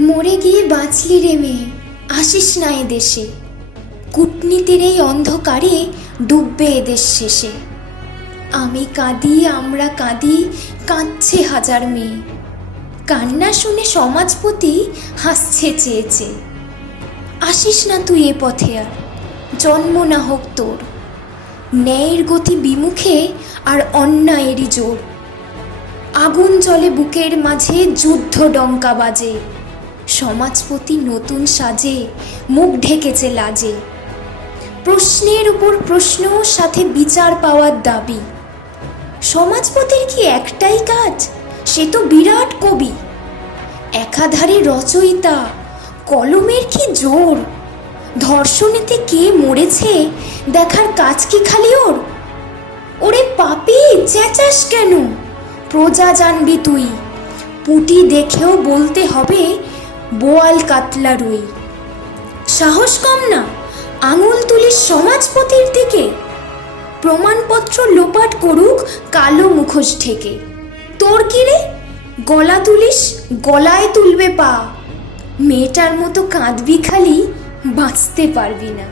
মরে গিয়ে বাঁচলি রে মেয়ে, আসিস না এদেশে। কূটনীতির এই অন্ধকারে ডুববে এদেশ শেষে। আমি কাঁদি, আমরা কাঁদি, কাঁদছে হাজার মেয়ে। কান্না শুনে সমাজপতি হাসছে চেয়ে চেয়ে। আসিস না তুই এ পথে আর, জন্ম না হোক তোর। ন্যায়ের গতি বিমুখে আর অন্যায়েরই জোর। আগুন জ্বলে বুকের মাঝে, যুদ্ধ ডঙ্কা বাজে। সমাজপতি নতুন সাজে, মুখ ঢেকেছে লাজে। প্রশ্নের উপর প্রশ্ন, সাথে বিচার পাওয়ার দাবি। সমাজপতির কি একটাই কাজ? সে তো বিরাট কবি। একাধারে রচয়িতা, কলমের কি জোর। ধর্ষণেতে কে মরেছে দেখার কাজ কি খালি ওর? ওরে পাপী, চেঁচাস কেন? প্রজা জানবি তুই। পুঁটি দেখেও বলতে হবে বোয়াল কাতলা রুই। সাহস কম না, আঙুল তুলিস সমাজপতির দিকে। প্রমাণপত্র লোপাট করুক কালো মুখোশ ঢেকে। তোর কি রে, গলা তুলিস, গলায় তুলবে পা। মেয়েটার মতো কাঁদবি খালি, বাঁচতে পারবি না।